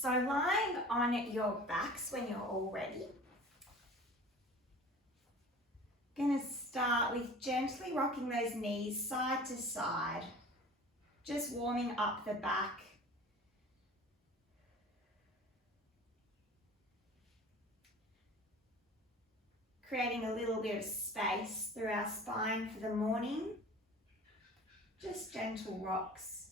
So lying on your backs when you're all ready. Going to start with gently rocking those knees side to side, just warming up the back. Creating a little bit of space through our spine for the morning. Just gentle rocks.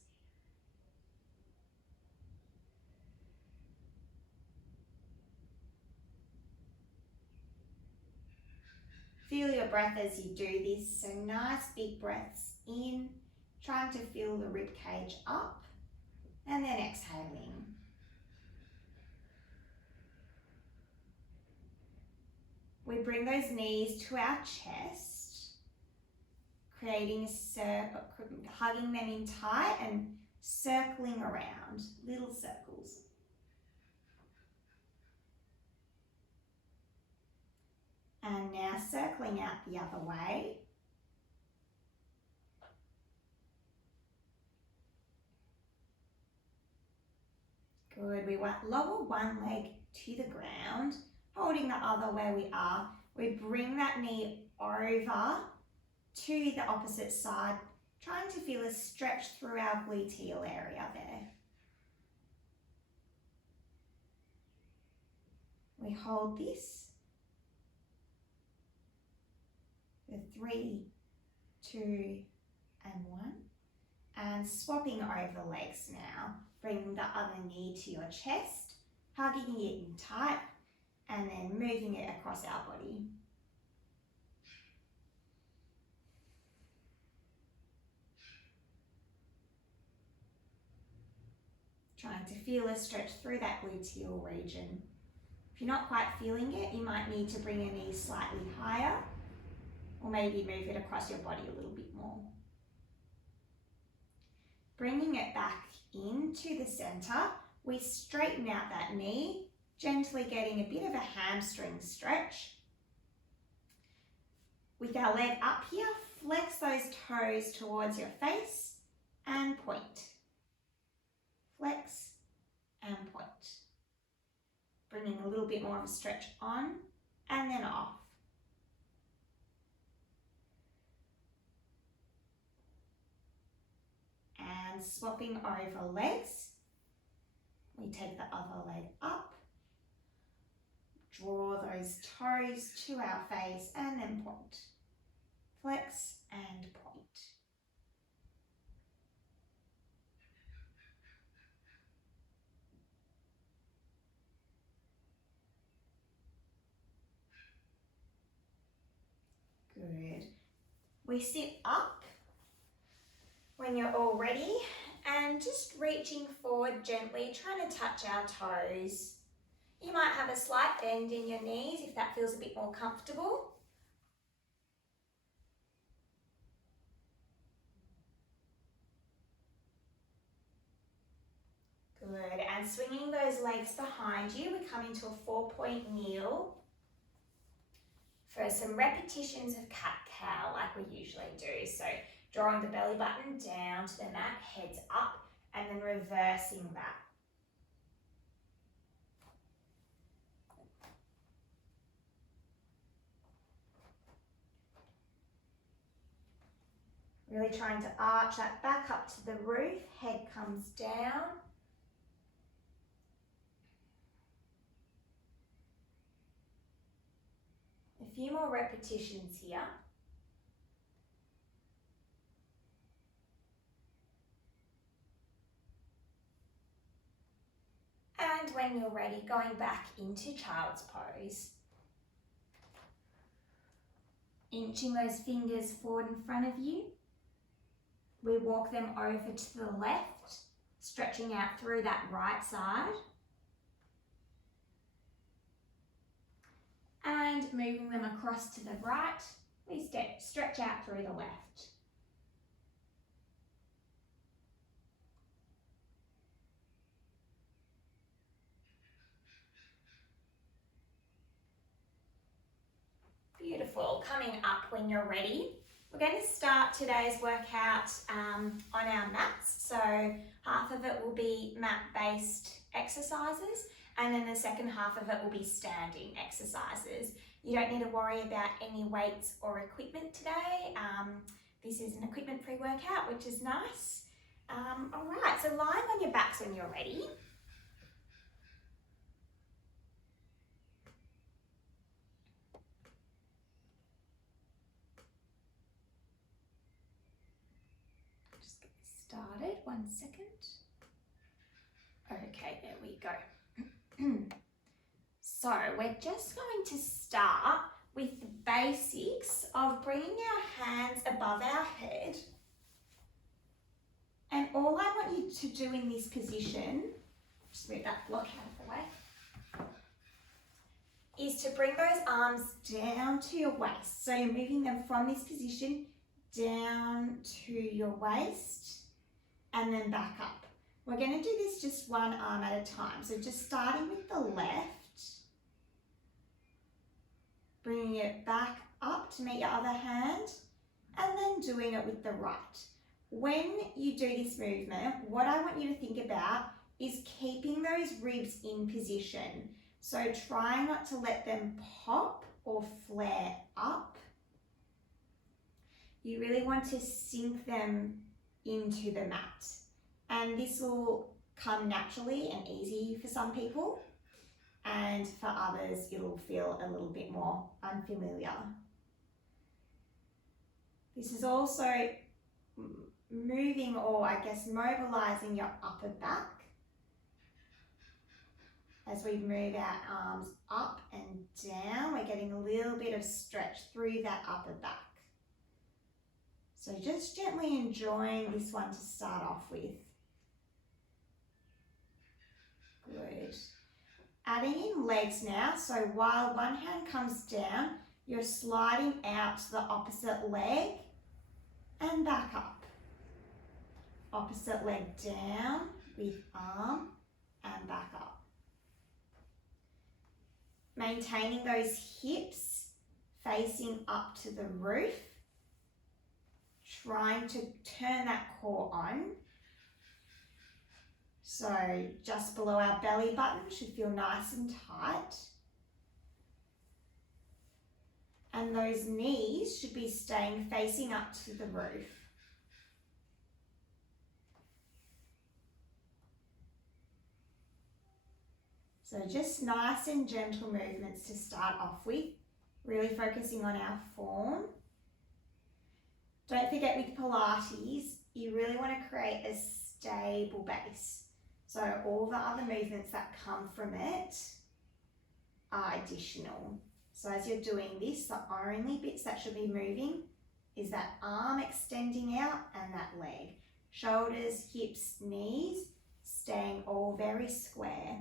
Feel your breath as you do this. So nice big breaths in, trying to fill the rib cage up, and then exhaling. We bring those knees to our chest, creating a circle, hugging them in tight and circling around, little circles. And now circling out the other way. Good, we want lower one leg to the ground, holding the other where we are. We bring that knee over to the opposite side, trying to feel a stretch through our gluteal area there. We hold this for 3, 2, and 1. And swapping over legs now. Bringing the other knee to your chest, hugging it in tight, and then moving it across our body. Trying to feel a stretch through that gluteal region. If you're not quite feeling it, you might need to bring your knees slightly higher, or maybe move it across your body a little bit more. Bringing it back into the center, we straighten out that knee, gently getting a bit of a hamstring stretch. With our leg up here, flex those toes towards your face and point. Flex and point. Bringing a little bit more of a stretch on and then off. And swapping over legs, we take the other leg up, draw those toes to our face and then point. Flex and point. Good. We sit up when you're all ready and just reaching forward gently, trying to touch our toes. You might have a slight bend in your knees if that feels a bit more comfortable. Good, and swinging those legs behind you, we come into a 4-point kneel for some repetitions of cat-cow like we usually do. So drawing the belly button down to the mat, heads up, and then reversing that. Really trying to arch that back up to the roof, head comes down. A few more repetitions here. And when you're ready, going back into child's pose. Inching those fingers forward in front of you. We walk them over to the left, stretching out through that right side. And moving them across to the right, we stretch out through the left. Beautiful. Coming up when you're ready, we're going to start today's workout on our mats. So half of it will be mat-based exercises, and then the second half of it will be standing exercises. You don't need to worry about any weights or equipment today. This is an equipment-free workout, which is nice. All right, so lying on your backs when you're ready. Just get this started, 1 second. Okay, there we go. So we're just going to start with the basics of bringing our hands above our head. And all I want you to do in this position, just move that block out of the way, is to bring those arms down to your waist. So you're moving them from this position down to your waist and then back up. We're going to do this just one arm at a time. So just starting with the left, bringing it back up to meet your other hand, and then doing it with the right. When you do this movement, what I want you to think about is keeping those ribs in position. So try not to let them pop or flare up. You really want to sink them into the mat. And this will come naturally and easy for some people. And for others, it'll feel a little bit more unfamiliar. This is also moving, or I guess mobilizing your upper back as we move our arms up and down. We're getting a little bit of stretch through that upper back. So just gently enjoying this one to start off with. Good. Adding in legs now, so while one hand comes down, you're sliding out to the opposite leg and back up. Opposite leg down with arm and back up. Maintaining those hips facing up to the roof. Trying to turn that core on. So just below our belly button should feel nice and tight. And those knees should be staying facing up to the roof. So just nice and gentle movements to start off with, really focusing on our form. Don't forget with Pilates, you really want to create a stable base. So all the other movements that come from it are additional. So as you're doing this, the only bits that should be moving is that arm extending out and that leg. Shoulders, hips, knees, staying all very square.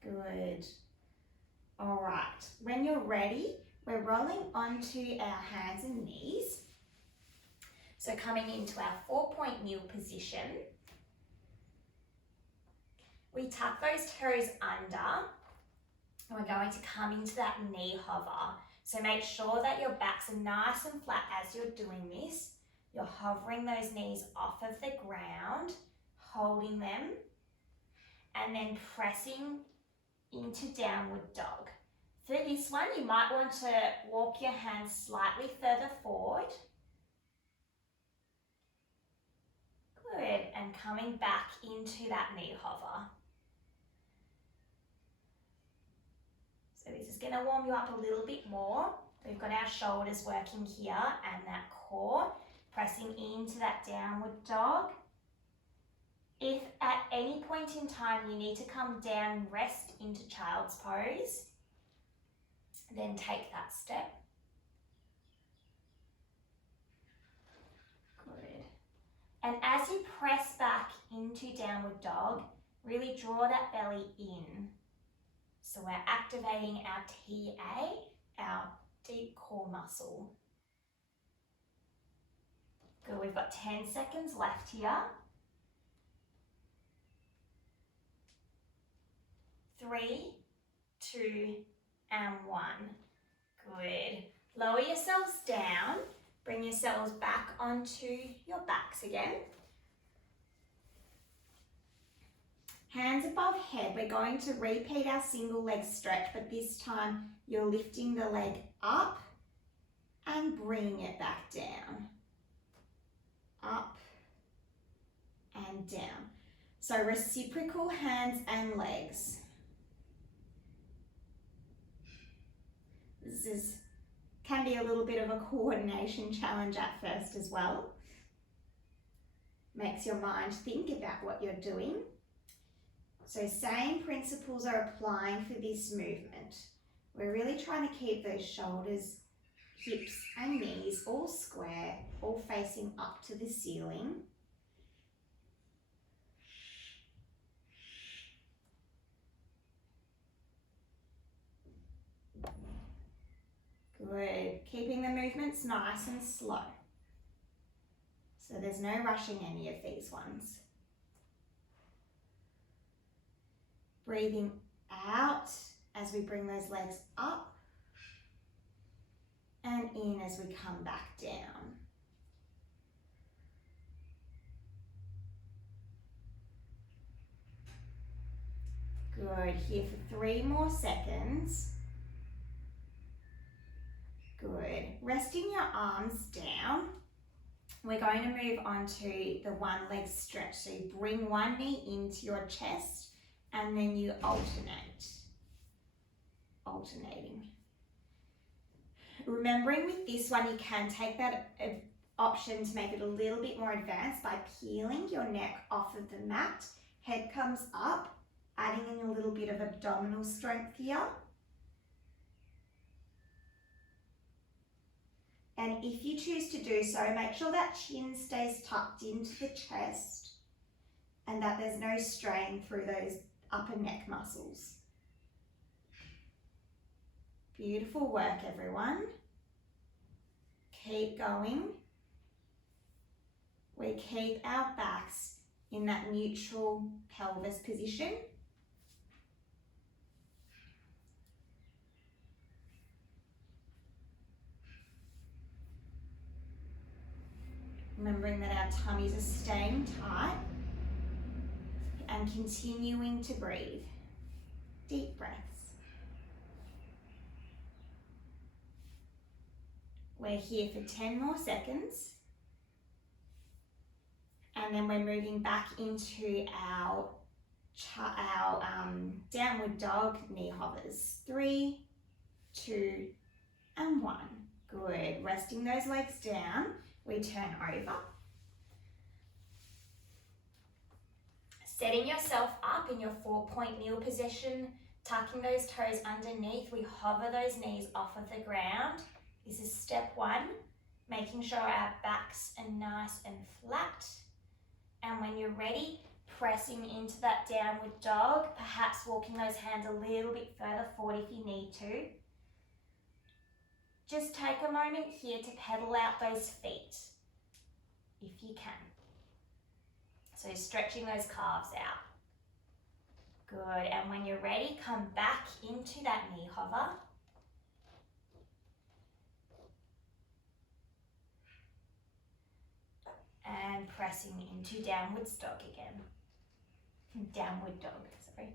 Good. All right, when you're ready, we're rolling onto our hands and knees. So coming into our 4-point kneel position. We tuck those toes under, and we're going to come into that knee hover. So make sure that your backs are nice and flat as you're doing this. You're hovering those knees off of the ground, holding them, and then pressing into downward dog. For this one, you might want to walk your hands slightly further forward. Good, and coming back into that knee hover. So this is going to warm you up a little bit more. We've got our shoulders working here and that core, pressing into that downward dog. If at any point in time you need to come down and rest into child's pose, then take that step. Good. And as you press back into downward dog, really draw that belly in. So we're activating our TA, our deep core muscle. Good, we've got 10 seconds left here. 3, 2, and 1. Good. Lower yourselves down. Bring yourselves back onto your backs again. Hands above head. We're going to repeat our single leg stretch, but this time you're lifting the leg up and bringing it back down. Up and down. So reciprocal hands and legs. This can be a little bit of a coordination challenge at first as well. Makes your mind think about what you're doing. So same principles are applying for this movement. We're really trying to keep those shoulders, hips and knees all square, all facing up to the ceiling. Good. Keeping the movements nice and slow. So there's no rushing any of these ones. Breathing out as we bring those legs up and in as we come back down. Good. Here for 3 more seconds. Good. Resting your arms down. We're going to move on to the one leg stretch. So you bring one knee into your chest and then you alternate. Alternating. Remembering with this one, you can take that option to make it a little bit more advanced by peeling your neck off of the mat. Head comes up, adding in a little bit of abdominal strength here. And if you choose to do so, make sure that chin stays tucked into the chest and that there's no strain through those upper neck muscles. Beautiful work, everyone. Keep going. We keep our backs in that neutral pelvis position. Remembering that our tummies are staying tight and continuing to breathe. Deep breaths. We're here for 10 more seconds. And then we're moving back into our downward dog knee hovers. 3, 2, and 1. Good. Resting those legs down. We turn over. Setting yourself up in your 4-point kneel position, tucking those toes underneath. We hover those knees off of the ground. This is step 1, making sure our backs are nice and flat. And when you're ready, pressing into that downward dog, perhaps walking those hands a little bit further forward if you need to. Just take a moment here to pedal out those feet, if you can. So stretching those calves out. Good, and when you're ready, come back into that knee hover. And pressing into downward dog again. Downward dog, sorry.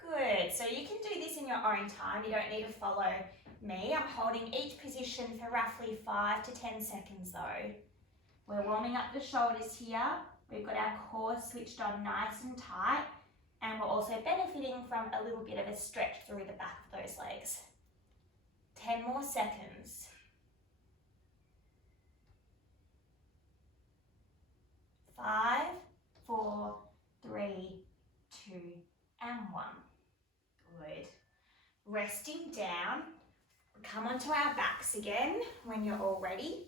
Good, so you can do this in your own time. You don't need to follow me. I'm holding each position for roughly 5 to 10 seconds though. We're warming up the shoulders here. We've got our core switched on nice and tight. And we're also benefiting from a little bit of a stretch through the back of those legs. 10 more seconds. 5, 4, 3, 2, and 1. Good. Resting down. Come onto our backs again when you're all ready.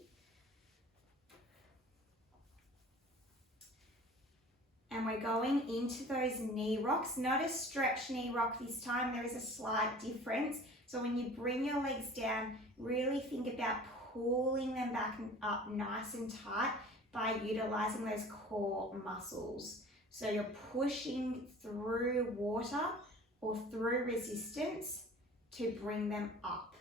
And we're going into those knee rocks. Not a stretch knee rock this time. There is a slight difference. So when you bring your legs down, really think about pulling them back and up nice and tight by utilizing those core muscles. So you're pushing through water or through resistance to bring them up.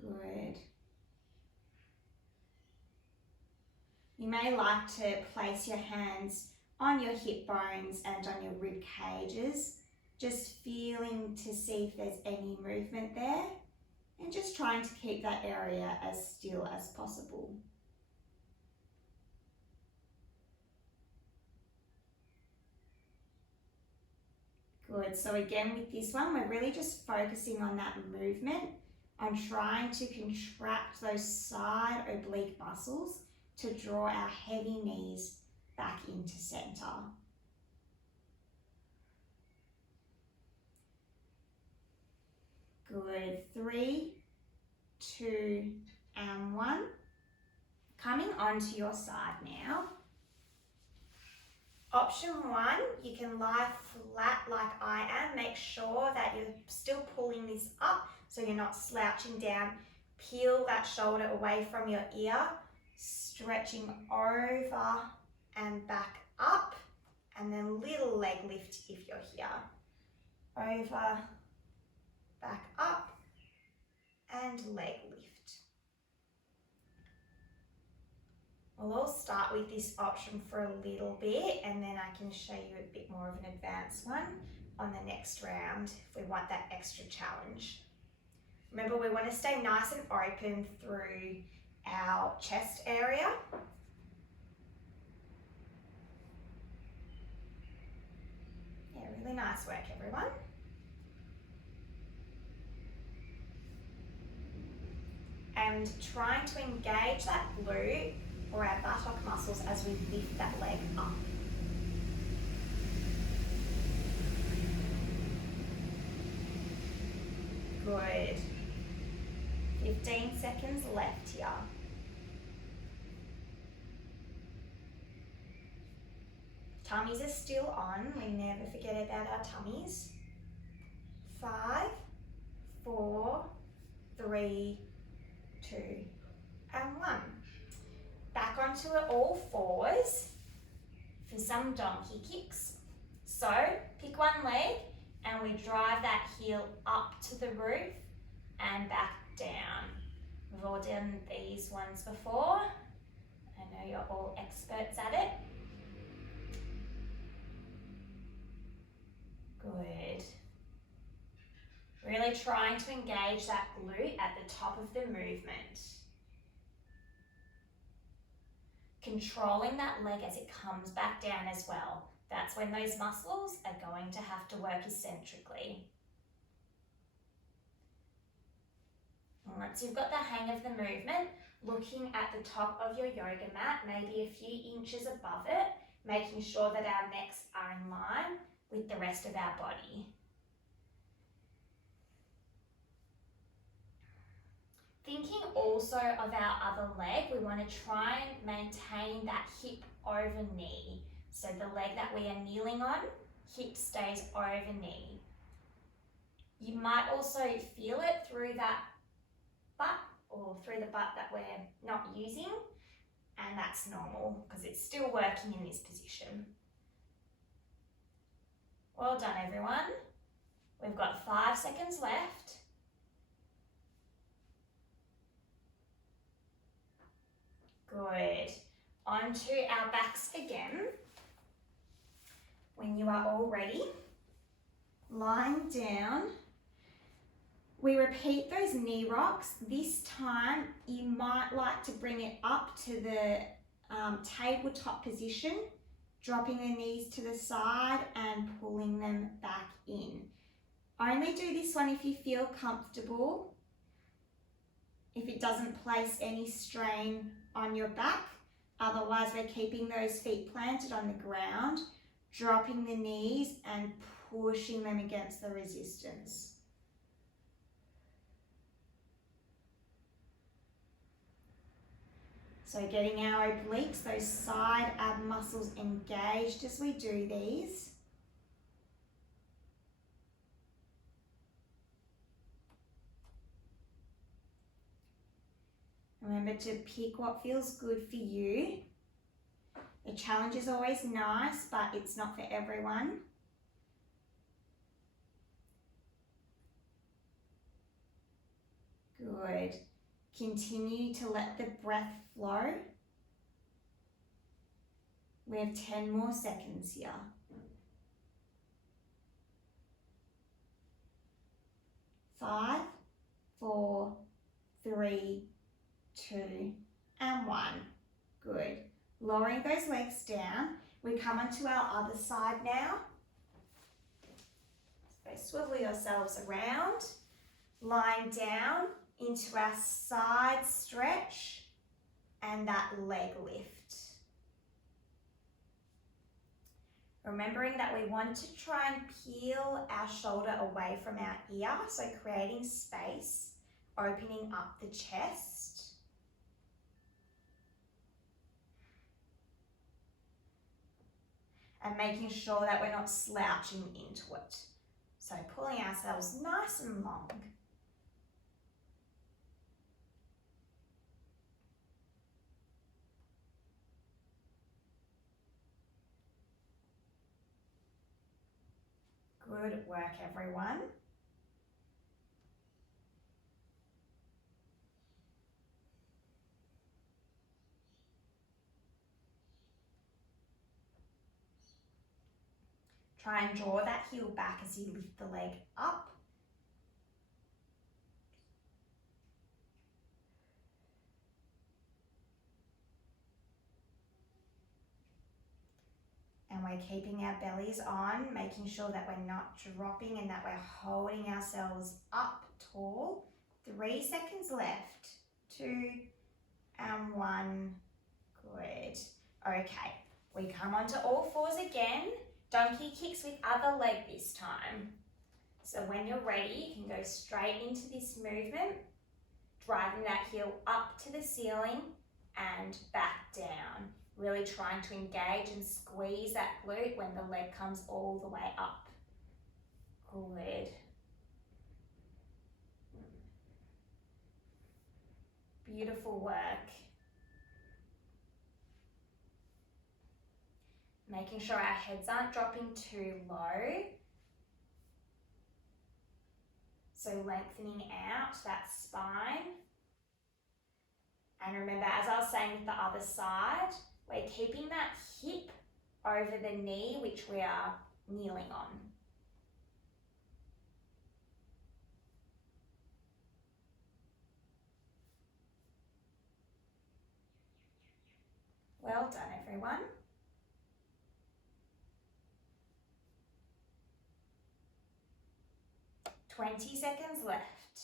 Good. You may like to place your hands on your hip bones and on your rib cages, just feeling to see if there's any movement there, and just trying to keep that area as still as possible. Good, so again with this one, we're really just focusing on that movement, on trying to contract those side oblique muscles to draw our heavy knees back into center. Good, 3, 2, and 1. Coming onto your side now. Option 1, you can lie flat like I am. Make sure that you're still pulling this up so you're not slouching down. Peel that shoulder away from your ear, stretching over and back up, and then little leg lift if you're here. Over, back up, and leg lift. We'll all start with this option for a little bit, and then I can show you a bit more of an advanced one on the next round if we want that extra challenge. Remember, we want to stay nice and open through our chest area. Yeah, really nice work, everyone. And trying to engage that glute or our buttock muscles as we lift that leg up. Good. 15 seconds left here. Tummies are still on. We never forget about our tummies. 5, 4, 3, 2, and 1. Back onto all fours for some donkey kicks. So pick one leg and we drive that heel up to the roof and back down. We've all done these ones before. I know you're all experts at it. Good. Really trying to engage that glute at the top of the movement. Controlling that leg as it comes back down as well. That's when those muscles are going to have to work eccentrically. Once you've got the hang of the movement, looking at the top of your yoga mat, maybe a few inches above it, making sure that our necks are in line with the rest of our body. Thinking also of our other leg, we want to try and maintain that hip over knee. So the leg that we are kneeling on, hip stays over knee. You might also feel it through that butt or through the butt that we're not using, and that's normal because it's still working in this position. Well done, everyone. We've got 5 seconds left. Good. Onto our backs again. When you are all ready, lying down, we repeat those knee rocks. This time, you might like to bring it up to the tabletop position, dropping the knees to the side and pulling them back in. Only do this one if you feel comfortable, if it doesn't place any strain on your back. Otherwise, we're keeping those feet planted on the ground, dropping the knees and pushing them against the resistance. So getting our obliques, those side ab muscles engaged as we do these. And we're Remember to pick what feels good for you. A challenge is always nice, but it's not for everyone. Good. Continue to let the breath flow. We have 10 more seconds here. 5, 4, 3, 2, and 1. Good. Lowering those legs down. We come onto our other side now. So swivel yourselves around. Lying down into our side stretch and that leg lift. Remembering that we want to try and peel our shoulder away from our ear, so creating space, opening up the chest. And making sure that we're not slouching into it. So pulling ourselves nice and long. Good work, everyone. Try and draw that heel back as you lift the leg up. And we're keeping our bellies on, making sure that we're not dropping and that we're holding ourselves up tall. 3 seconds left. 2 and 1. Good. Okay, we come onto all fours again. Donkey kicks with other leg this time. So when you're ready, you can go straight into this movement, driving that heel up to the ceiling and back down. Really trying to engage and squeeze that glute when the leg comes all the way up. Good. Beautiful work. Making sure our heads aren't dropping too low. So lengthening out that spine. And remember, as I was saying with the other side, we're keeping that hip over the knee, which we are kneeling on. Well done, everyone. "20 seconds left.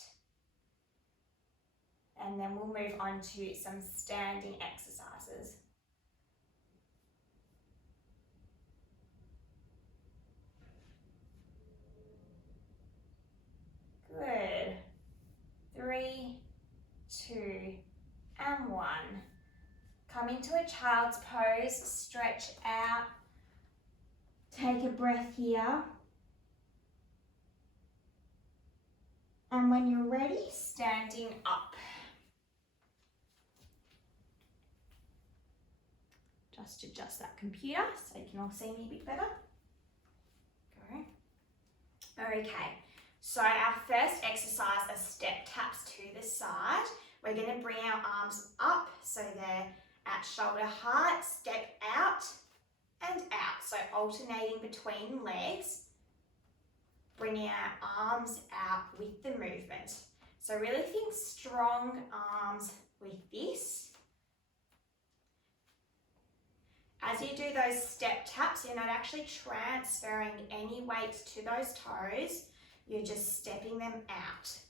And then we'll move on to some standing exercises. Good. 3, 2, and 1. Come into a child's pose, stretch out. Take a breath here. And when you're ready, standing up. Just adjust that computer so you can all see me a bit better. Go. Okay, so our first exercise are step taps to the side. We're going to bring our arms up so they're at shoulder height, step out and out. So alternating between legs, bringing our arms out with the movement. So really think strong arms with this. As you do those step taps, you're not actually transferring any weight to those toes, you're just stepping them out.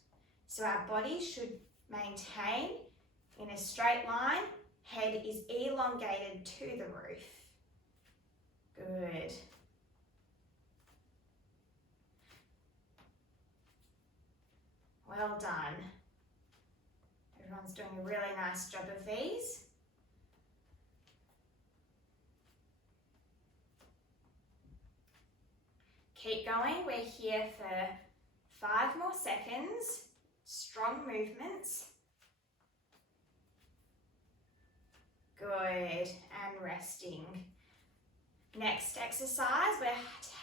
So our body should maintain in a straight line, head is elongated to the roof. Good. Well done. Everyone's doing a really nice job of these. Keep going, we're here for 5 more seconds. Strong movements. resting. Next exercise, we're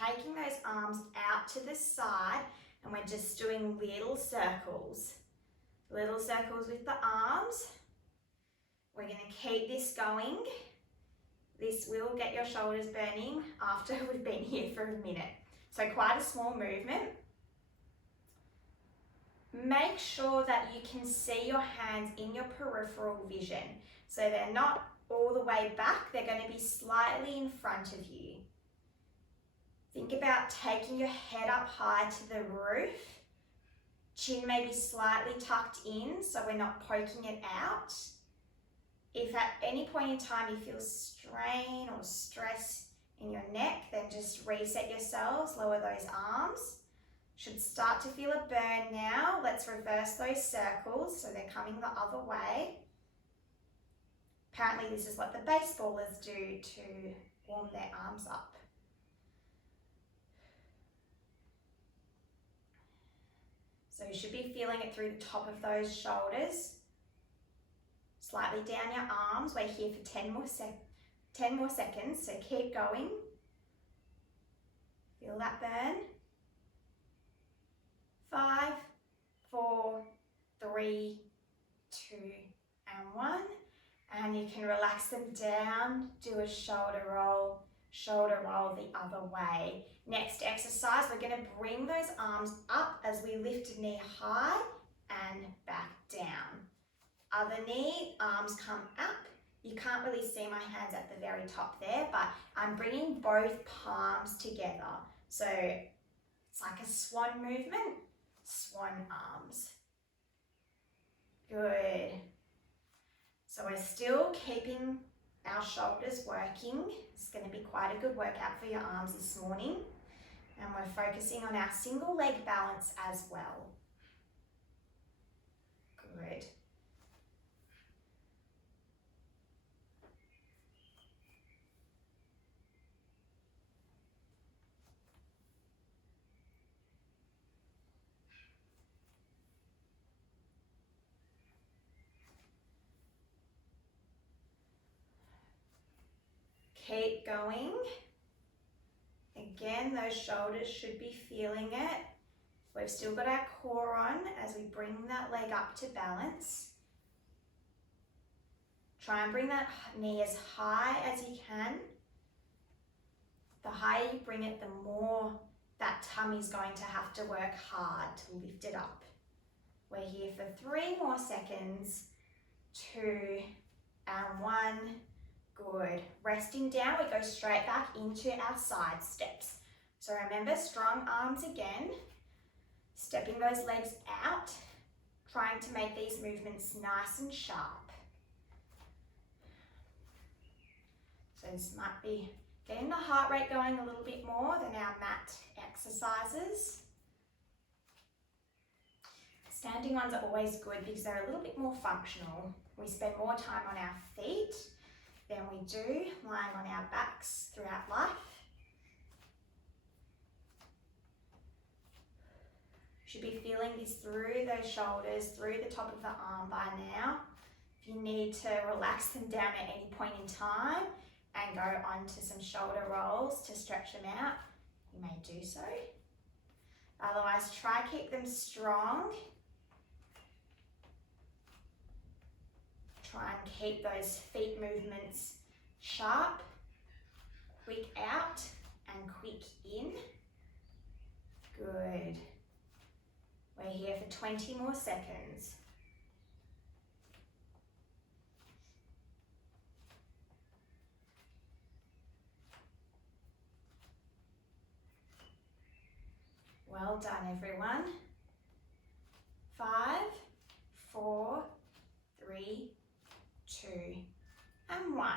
taking those arms out to the side and we're just doing little circles. Little circles with the arms. We're going to keep this going. This will get your shoulders burning after we've been here for a minute. So quite a small movement. Make sure that you can see your hands in your peripheral vision. So they're not all the way back, they're going to be slightly in front of you. Think about taking your head up high to the roof. Chin may be slightly tucked in so we're not poking it out. If at any point in time you feel strain or stress in your neck, then just reset yourselves, lower those arms. Should start to feel a burn now. Let's reverse those circles so they're coming the other way. Apparently this is what the baseballers do to warm their arms up. So you should be feeling it through the top of those shoulders. Slightly down your arms. We're here for 10 more seconds, so keep going. Feel that burn. 5, 4, 3, 2, and 1. And you can relax them down, do a shoulder roll the other way. Next exercise, we're going to bring those arms up as we lift a knee high and back down. Other knee, arms come up. You can't really see my hands at the very top there, but I'm bringing both palms together. So it's like a swan movement, swan arms. Good. So we're still keeping our shoulders working. It's going to be quite a good workout for your arms this morning. And we're focusing on our single leg balance as well. Good. Keep going. Again, those shoulders should be feeling it. We've still got our core on as we bring that leg up to balance. Try and bring that knee as high as you can. The higher you bring it, the more that tummy's going to have to work hard to lift it up. We're here for 3 more seconds. 2 and 1. Good. Resting down, we go straight back into our side steps. So remember, strong arms again. Stepping those legs out, trying to make these movements nice and sharp. So this might be getting the heart rate going a little bit more than our mat exercises. Standing ones are always good because they're a little bit more functional. We spend more time on our feet than we do lying on our backs throughout life. Should be feeling this through those shoulders, through the top of the arm by now. If you need to relax them down at any point in time and go on to some shoulder rolls to stretch them out, you may do so. Otherwise, try keep them strong. Try and keep those feet movements sharp, quick out and quick in. Good. We're here for 20 more seconds. Well done, everyone. 5, 4, 3, 2, and 1.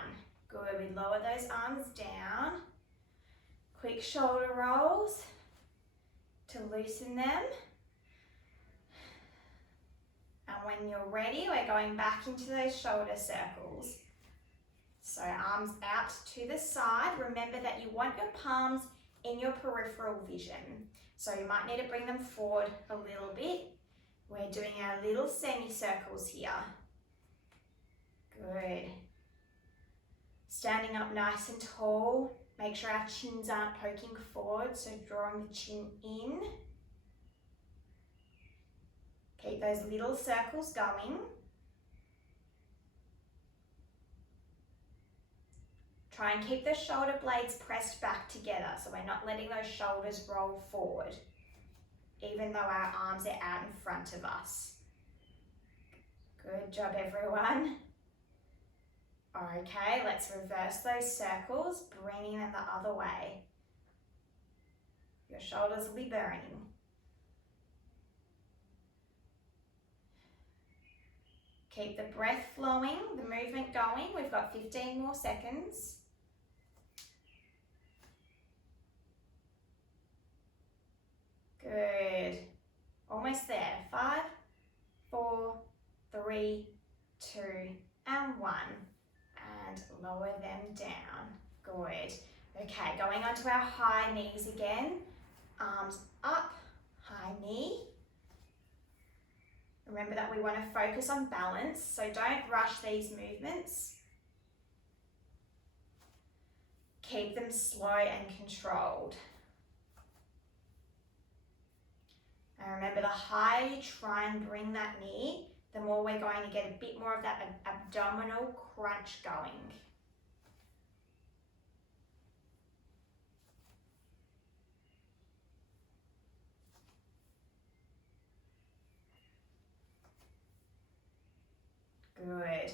Good, we lower those arms down. Quick shoulder rolls to loosen them. And when you're ready, we're going back into those shoulder circles. So arms out to the side. Remember that you want your palms in your peripheral vision. So you might need to bring them forward a little bit. We're doing our little semicircles here. Good. Standing up nice and tall. Make sure our chins aren't poking forward, so drawing the chin in. Keep those little circles going. Try and keep the shoulder blades pressed back together so we're not letting those shoulders roll forward, even though our arms are out in front of us. Good job, everyone. Okay, let's reverse those circles, bringing them the other way. Your shoulders will be burning. Keep the breath flowing, the movement going. We've got 15 more seconds. Good. Almost there. 5, 4, 3, 2, and 1. And lower them down. Good. Okay, going onto our high knees again. Arms up, high knee. Remember that we want to focus on balance, so don't rush these movements. Keep them slow and controlled. And remember, the higher you try and bring that knee, the more we're going to get a bit more of that abdominal crunch going. Good.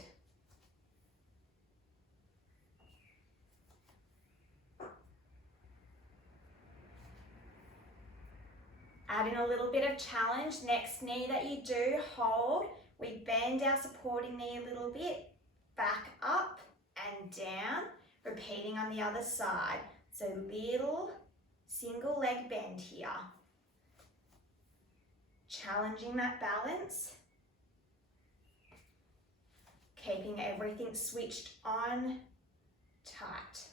Add in a little bit of challenge. Next knee that you do, hold. We bend our supporting knee a little bit, back up and down, repeating on the other side. So little single leg bend here. Challenging that balance. Keeping everything switched on, tight.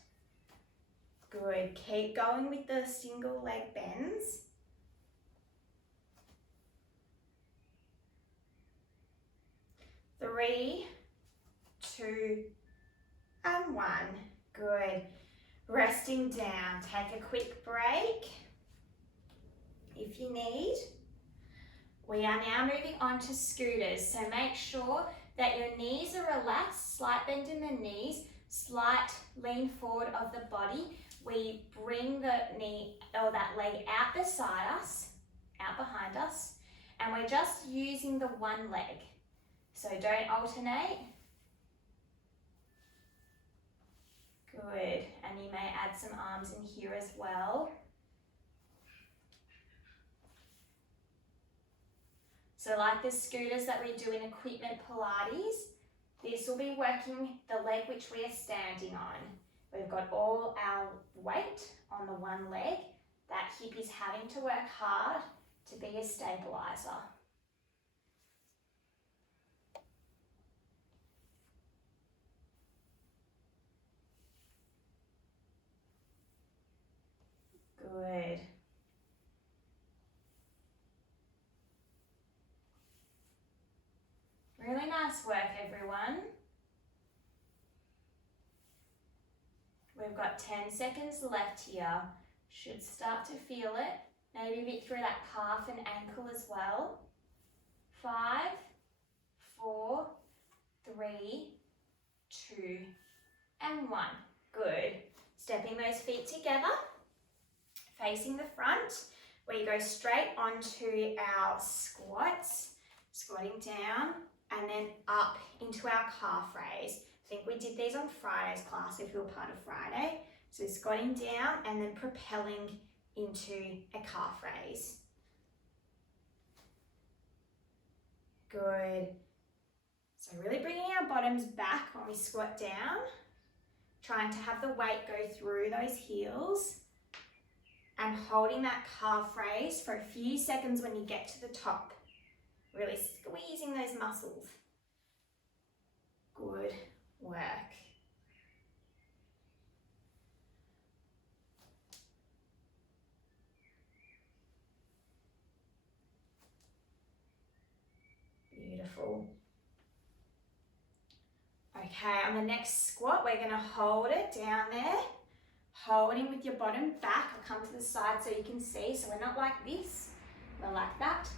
Good, keep going with the single leg bends. Three, 2, and 1. Good. Resting down. Take a quick break if you need. We are now moving on to scooters. So make sure that your knees are relaxed, slight bend in the knees, slight lean forward of the body. We bring the knee or that leg out beside us, out behind us, and we're just using the one leg. So don't alternate. Good, and you may add some arms in here as well. So like the scooters that we do in equipment Pilates, this will be working the leg which we are standing on. We've got all our weight on the one leg. That hip is having to work hard to be a stabilizer. Good. Really nice work, everyone. We've got 10 seconds left here. Should start to feel it. Maybe a bit through that calf and ankle as well. 5, 4, 3, 2, and 1. Good. Stepping those feet together, facing the front. We go straight onto our squats, squatting down, and then up into our calf raise. I think we did these on Friday's class if you were part of Friday. So squatting down and then propelling into a calf raise. Good. So really bringing our bottoms back when we squat down, trying to have the weight go through those heels and holding that calf raise for a few seconds when you get to the top. Really squeezing those muscles. Good work. Beautiful. Okay, Okay, on the next squat, we're going to hold it down there. Holding with your bottom back. I'll come to the side so you can see. So we're not like this, we're like that.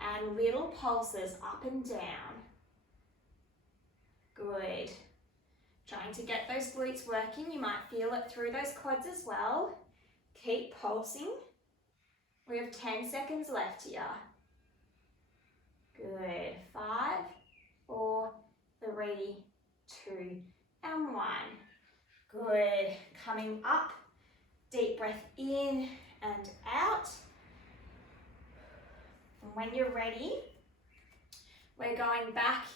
And little pulses up and down. Good. Trying to get those glutes working. You might feel it through those quads as well. Keep pulsing. We have 10 seconds left here. Good. 5, 4, 3, 2, and 1. Good. Coming up. Deep breath in and out. And when you're ready, we're going back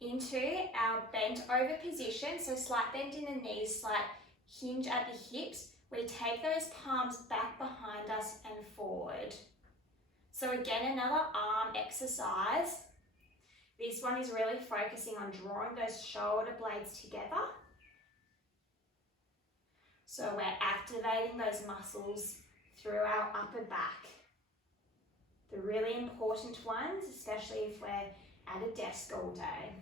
into our bent over position. So slight bend in the knees, slight hinge at the hips. We take those palms back behind us and forward. So again, another arm exercise. This one is really focusing on drawing those shoulder blades together. So we're activating those muscles through our upper back. The really important ones, especially if we're at a desk all day.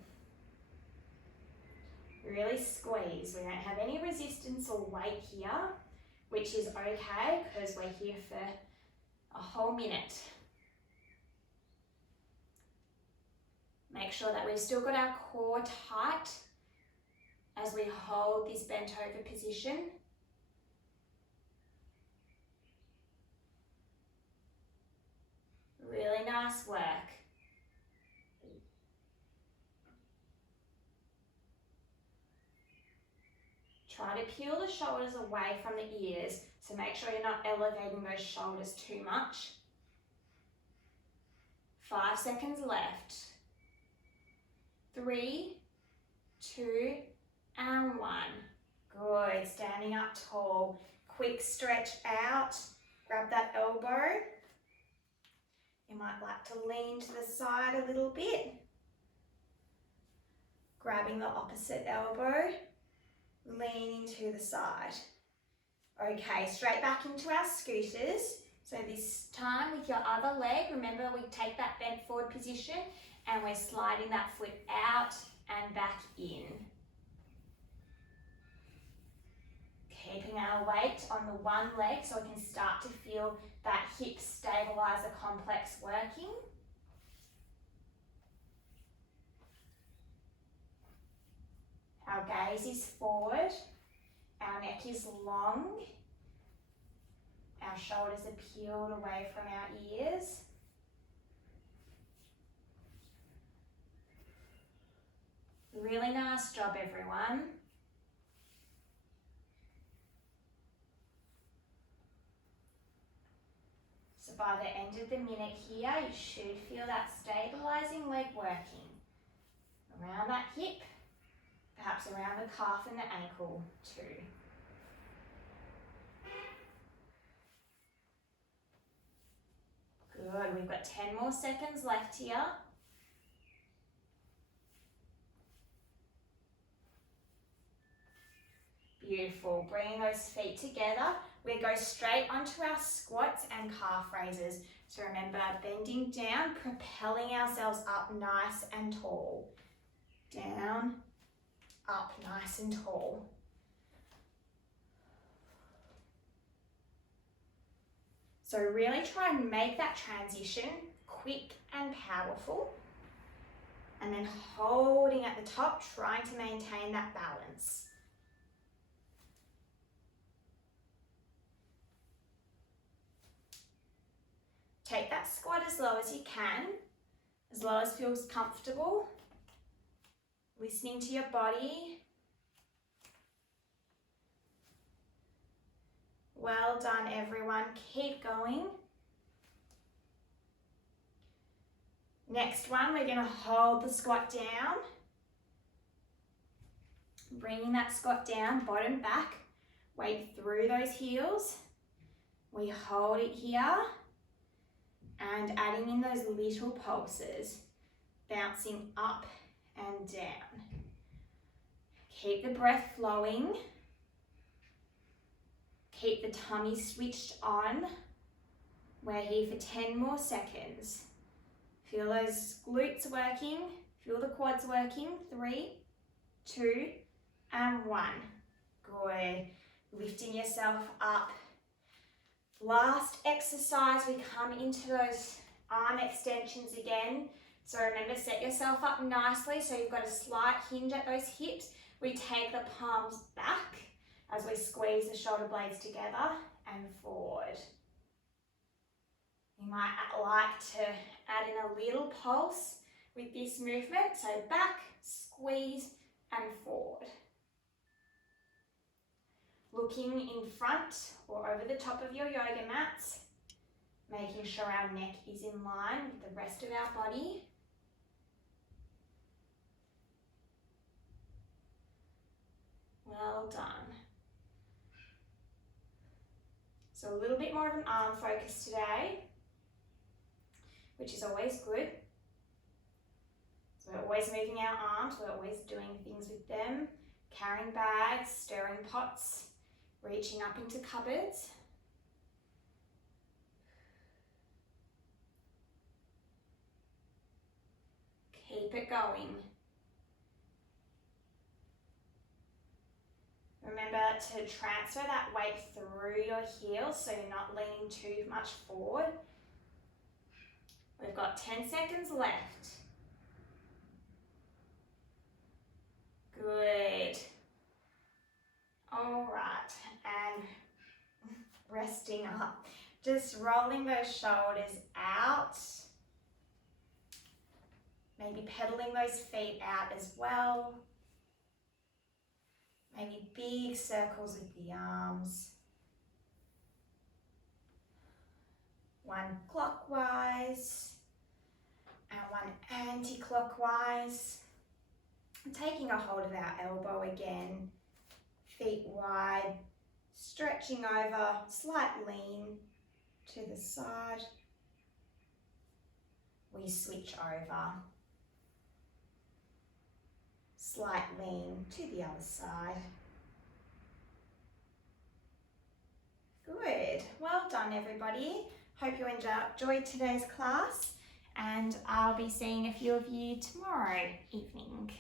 Really squeeze. We don't have any resistance or weight here, which is okay because we're here for a whole minute. Make sure that we've still got our core tight as we hold this bent over position. Really nice work. Try to peel the shoulders away from the ears, so make sure you're not elevating those shoulders too much. 5 seconds left. 3, 2, and 1. Good. Standing up tall. Quick stretch out. Grab that elbow. You might like to lean to the side a little bit. Grabbing the opposite elbow. Leaning to the side. Okay, straight back into our scooters. So this time with your other leg, remember we take that bent forward position and we're sliding that foot out and back in. Keeping our weight on the one leg so we can start to feel that hip stabilizer complex working. Our gaze is forward, our neck is long, our shoulders are peeled away from our ears. Really nice job, everyone. So by the end of the minute here, you should feel that stabilizing leg working around that hip, perhaps around the calf and the ankle too. Good, we've got 10 more seconds left here. Beautiful, bringing those feet together. We go straight onto our squats and calf raises. So remember, bending down, propelling ourselves up nice and tall. Down, up nice and tall. So really try and make that transition quick and powerful. And then holding at the top, trying to maintain that balance. Take that squat as low as you can, as low as feels comfortable. Listening to your body. Well done, everyone. Keep going. Next one, we're going to hold the squat down. Bringing that squat down, bottom back. Weight through those heels. We hold it here. And adding in those little pulses. Bouncing up and down. Keep the breath flowing. Keep the tummy switched on. We're here for 10 more seconds. Feel those glutes working. Feel the quads working. 3, 2, and 1. Good. Lifting yourself up. Last exercise, we come into those arm extensions again. So remember, set yourself up nicely so you've got a slight hinge at those hips. We take the palms back as we squeeze the shoulder blades together and forward. You might like to add in a little pulse with this movement. So back, squeeze, and forward. Looking in front or over the top of your yoga mats, making sure our neck is in line with the rest of our body. Well done. So a little bit more of an arm focus today, which is always good. So we're always moving our arms, we're always doing things with them, carrying bags, stirring pots, reaching up into cupboards. Keep it going. Remember to transfer that weight through your heels so you're not leaning too much forward. We've got 10 seconds left. Good. All right, and resting up. Just rolling those shoulders out. Maybe pedaling those feet out as well. Maybe big circles with the arms. One clockwise and one anti-clockwise. Taking a hold of our elbow again. Feet wide, stretching over, slight lean to the side. We switch over. Slight lean to the other side. Good. Well done, everybody. Hope you enjoyed today's class, and I'll be seeing a few of you tomorrow evening.